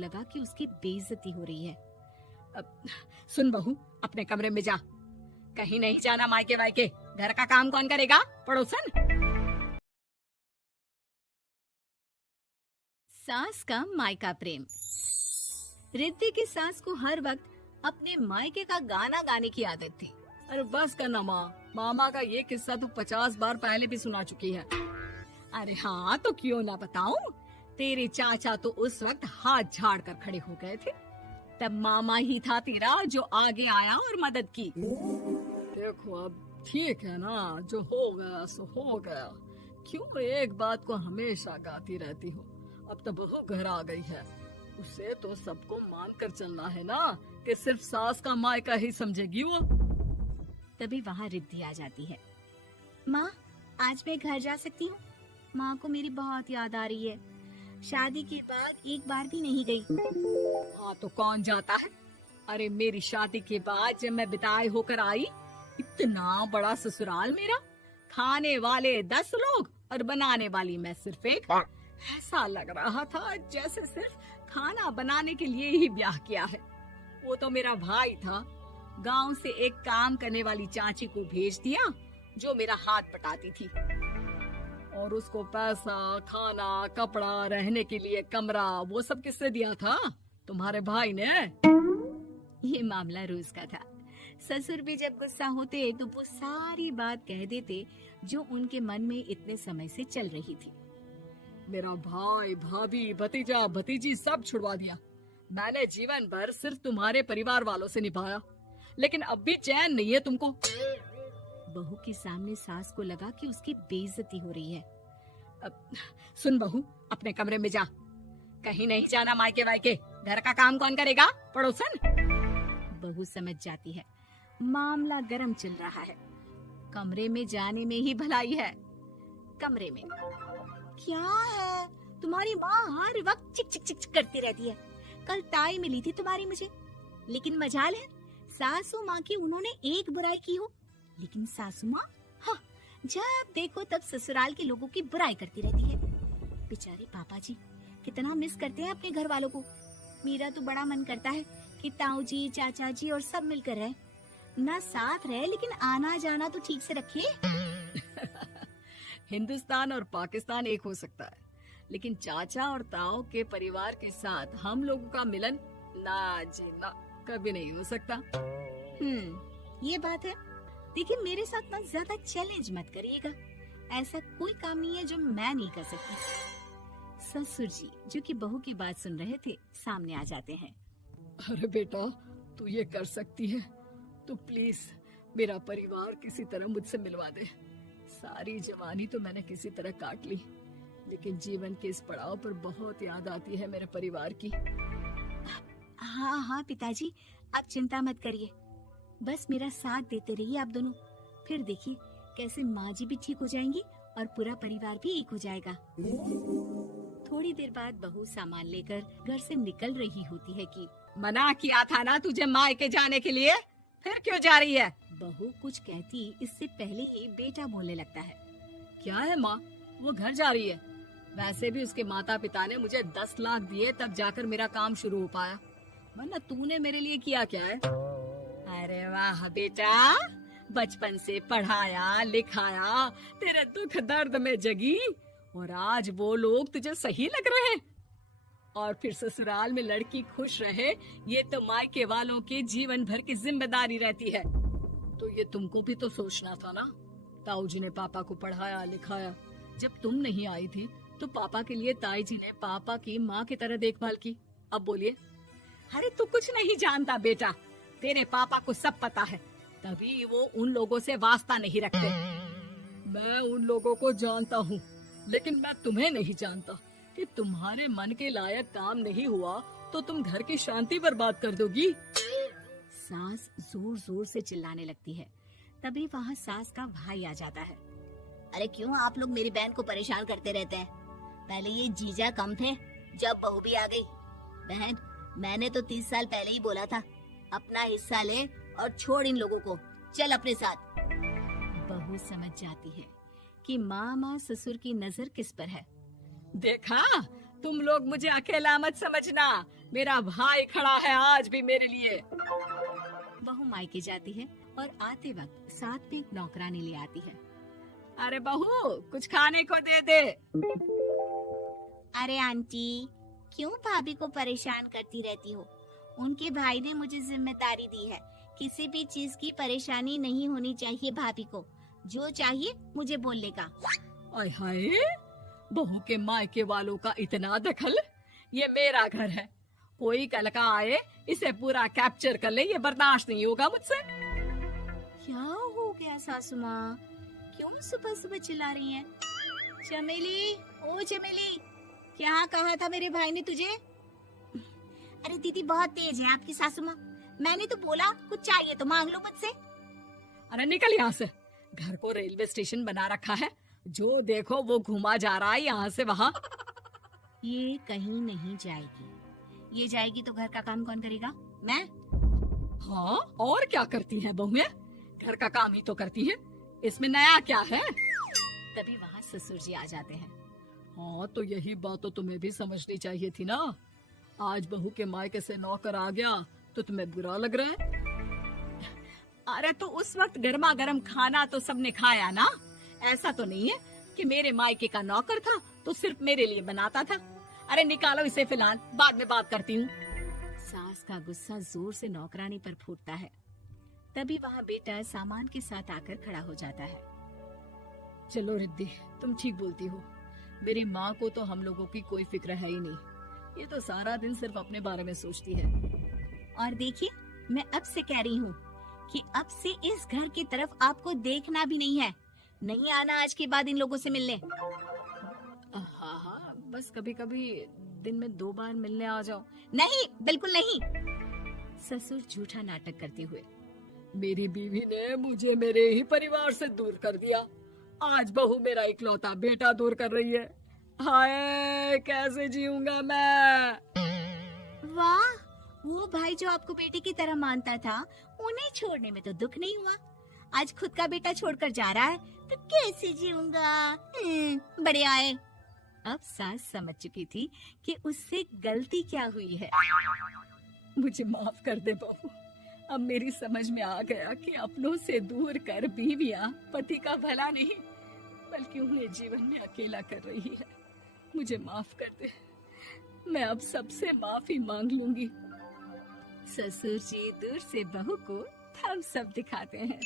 लगा कि उसकी बेइज्जती हो रही है। सुन बहू, अपने कमरे में जा, कहीं नहीं जाना मायके वायके। घर का काम कौन करेगा? पड़ोसन। सास का मायका प्रेम। रिद्धि की सास को हर वक्त अपने मायके का गाना गाने की आदत थी। अरे बस करना माँ, मामा का ये किस्सा तो 50 बार पहले भी सुना चुकी है। अरे हाँ, तो क्यों ना बताऊं। तेरे चाचा तो उस वक्त हाथ झाड़ कर खड़े हो गए थे। तब मामा ही था तेरा जो आगे आया और मदद की। देखो अब ठीक है ना, जो हो गया सो हो गया। क्यों एक बात को हमेशा गाती रहती हो? अब तो बहू घर आ गई है, उसे तो सबको मान कर चलना है ना, कि सिर्फ सास का मायका ही समझेगी वो। तभी वहाँ रिद्धि आ जाती है। माँ, आज मैं घर जा सकती हूँ? माँ को मेरी बहुत याद आ रही है। शादी के बाद एक बार भी नहीं गई। हाँ तो कौन जाता है? अरे मेरी शादी के बाद जब मैं विदाई होकर आई, इतना बड़ा ससुराल मेरा, खाने वाले 10 लोग और बनाने वाली मैं सिर्फ एक। ऐसा लग रहा था जैसे सिर्फ खाना बनाने के लिए ही ब्याह किया है। वो तो मेरा भाई था, गांव से एक काम करने वाली चाची को भेज दिया जो मेरा हाथ पटाती थी, और उसको पैसा, खाना, कपड़ा, रहने के लिए कमरा, वो सब किसने दिया था? तुम्हारे भाई ने। ये मामला रोज का था। ससुर भी जब गुस्सा होते तो वो सारी बात कह देते जो उनके मन में इतने समय से चल रही थी। मेरा भाई, भाभी, भतीजा, भतीजी सब छुड़वा दिया। मैंने जीवन भर सिर्फ तुम्हारे परिवार वालों से निभाया, लेकिन अब भी चैन नहीं है तुमको। बहू के सामने सास को लगा कि उसकी बेइज्जती हो रही है। सुन बहू, अपने कमरे में जा, कहीं नहीं जाना मायके वायके। घर का काम कौन करेगा? पड़ोसन। बहू समझ जाती है मामला गर्म चल रहा है। कमरे में जाने में ही भलाई है। कमरे में क्या है? तुम्हारी माँ हर वक्त चिक चिक चिक करती रहती है। कल ताई मिली थी तुम्हारी मुझे, लेकिन मजाल है सासू माँ की उन्होंने एक बुराई की हो, लेकिन सासू माँ हाँ, जब देखो तब ससुराल के लोगों की बुराई करती रहती है। बेचारे पापा जी कितना मिस करते हैं अपने घर वालों को। मेरा तो बड़ा मन करता है कि ताऊ जी, चाचा जी और सब मिलकर रहे, ना साथ रहे लेकिन आना जाना तो ठीक से रखे। हिंदुस्तान और पाकिस्तान एक हो सकता है, लेकिन चाचा और ताऊ के परिवार के साथ हम लोगों का मिलन ना जी ना, कभी नहीं हो सकता। ये बात है। देखिए, मेरे साथ ना ज्यादा चैलेंज मत करिएगा। ऐसा कोई काम नहीं है जो मैं नहीं कर सकती। ससुर जी जो कि बहू की बात सुन रहे थे, सामने आ जाते हैं। अरे बेटा, तू ये कर सकती है तो प्लीज मेरा परिवार किसी तरह मुझसे मिलवा दे। सारी जवानी तो मैंने किसी तरह काट ली, लेकिन जीवन के इस पड़ाव पर बहुत याद आती है मेरे परिवार की। हाँ हाँ पिताजी, आप चिंता मत करिए, बस मेरा साथ देते रहिए आप दोनों। फिर देखिए कैसे माँ जी भी ठीक हो जाएंगी और पूरा परिवार भी एक हो जाएगा। थोड़ी देर बाद बहू सामान लेकर घर से निकल रही होती है कि मना किया था ना तुझे मायके जाने के लिए, फिर क्यों जा रही है? बहू कुछ कहती इससे पहले ही बेटा बोलने लगता है। क्या है माँ, वो घर जा रही है। वैसे भी उसके माता पिता ने मुझे 10 लाख दिए तब जाकर मेरा काम शुरू हो पाया, वरना तूने मेरे लिए किया क्या है? अरे वाह बेटा, बचपन से पढ़ाया लिखाया, तेरे दुख दर्द में जगी, और आज वो लोग तुझे सही लग रहे हैं। और फिर ससुराल में लड़की खुश रहे, ये तो मायके वालों की जीवन भर की जिम्मेदारी रहती है। तो ये तुमको भी तो सोचना था ना। ताऊ जी ने पापा को पढ़ाया लिखाया, जब तुम नहीं आई थी तो पापा के लिए ताई जी ने पापा की माँ की तरह देखभाल की। अब बोलिए। अरे तू कुछ नहीं जानता बेटा, तेरे पापा को सब पता है, तभी वो उन लोगों से वास्ता नहीं रखते। मैं उन लोगों को जानता हूँ, लेकिन मैं तुम्हें नहीं जानता कि तुम्हारे मन के लायक काम नहीं हुआ तो तुम घर की शांति बर्बाद कर दोगी। सास जोर जोर से चिल्लाने लगती है। तभी वहाँ सास का भाई आ जाता है। अरे क्यों आप लोग मेरी बहन को परेशान करते रहते हैं? पहले ये जीजा कम थे, जब बहू भी आ गई। बहन, मैंने तो 30 साल पहले ही बोला था, अपना हिस्सा ले और छोड़ इन लोगों को, चल अपने साथ। बहू समझ जाती है कि मामा ससुर की नजर किस पर है। देखा, तुम लोग मुझे अकेला मत समझना, मेरा भाई खड़ा है आज भी मेरे लिए। बहू मायके जाती है और आते वक्त साथ में एक नौकरानी ले आती है। अरे बहू, कुछ खाने को दे दे। अरे आंटी, क्यों भाभी को परेशान करती रहती हो? उनके भाई ने मुझे जिम्मेदारी दी है, किसी भी चीज की परेशानी नहीं होनी चाहिए भाभी को। जो चाहिए मुझे बोलने का। आय हाय, बहू के मायके वालों का इतना दखल। ये मेरा घर है, कोई कल का आए इसे पूरा कैप्चर कर ले, ये बर्दाश्त नहीं होगा मुझसे। क्या हो गया सासू माँ, क्यों सुबह सुबह चिल्ला रही हैं? चमेली, ओ चमेली, क्या कहा था मेरे भाई ने तुझे? अरे दीदी बहुत तेज है आपकी सासू माँ। मैंने तो बोला कुछ चाहिए तो मांग लो मुझसे। अरे निकल यहाँ से, घर को रेलवे स्टेशन बना रखा है, जो देखो वो घुमा जा रहा है यहाँ से वहाँ। ये कहीं नहीं जाएगी, ये जाएगी तो घर का काम कौन करेगा? मैं। हाँ, और क्या करती है बहुएं? घर का काम ही तो करती है, इसमें नया क्या है? तभी वहाँ ससुर जी आ जाते हैं। हाँ, तो यही बात तो तुम्हें भी समझनी चाहिए थी ना। आज बहू के मायके से नौकर आ गया तो तुम्हें बुरा लग रहा है? अरे तो उस वक्त गर्मा गर्म खाना तो सबने खाया ना। ऐसा तो नहीं है कि मेरे मायके का नौकर था तो सिर्फ मेरे लिए बनाता था। अरे निकालो इसे, फिलहाल बाद में बात करती हूँ। सास का गुस्सा जोर से नौकरानी पर फूटता है। तभी वहाँ बेटा सामान के साथ आकर खड़ा हो जाता है। चलो रिद्धी, तुम ठीक बोलती हो। मेरी माँ को तो हम लोगों की कोई फिक्र है ही नहीं, ये तो सारा दिन सिर्फ अपने बारे में सोचती है। और देखिए, मैं अब से कह रही हूँ कि अब से इस घर की तरफ आपको देखना भी नहीं है। नहीं आना आज के बाद इन लोगों से मिलने। हाँ, बस कभी कभी दिन में 2 बार मिलने आ जाओ। नहीं, बिल्कुल नहीं। ससुर झूठा नाटक करते हुए। मेरी बीवी ने मुझे मेरे ही परिवार से दूर कर दिया, आज बहू मेरा इकलौता बेटा दूर कर रही है। हाय, कैसे जीऊंगा मैं? वाह, वो भाई जो आपको बेटे की तरह मानता था, उन्हें छोड़ने में तो दुख नहीं हुआ। आज खुद का बेटा छोड़कर जा रहा है तो कैसे जीऊंगा? बड़े आए। अब सास समझ चुकी थी कि उससे गलती क्या हुई है। मुझे माफ कर दे बहू, अब मेरी समझ में आ गया कि अपनों से दूर कर बीवियां पति का भला नहीं बल्कि उन्हें जीवन में अकेला कर रही है। मुझे माफ कर दे, मैं अब सबसे माफी मांग लूंगी। ससुर जी दूर से बहू को थम्स अप दिखाते हैं।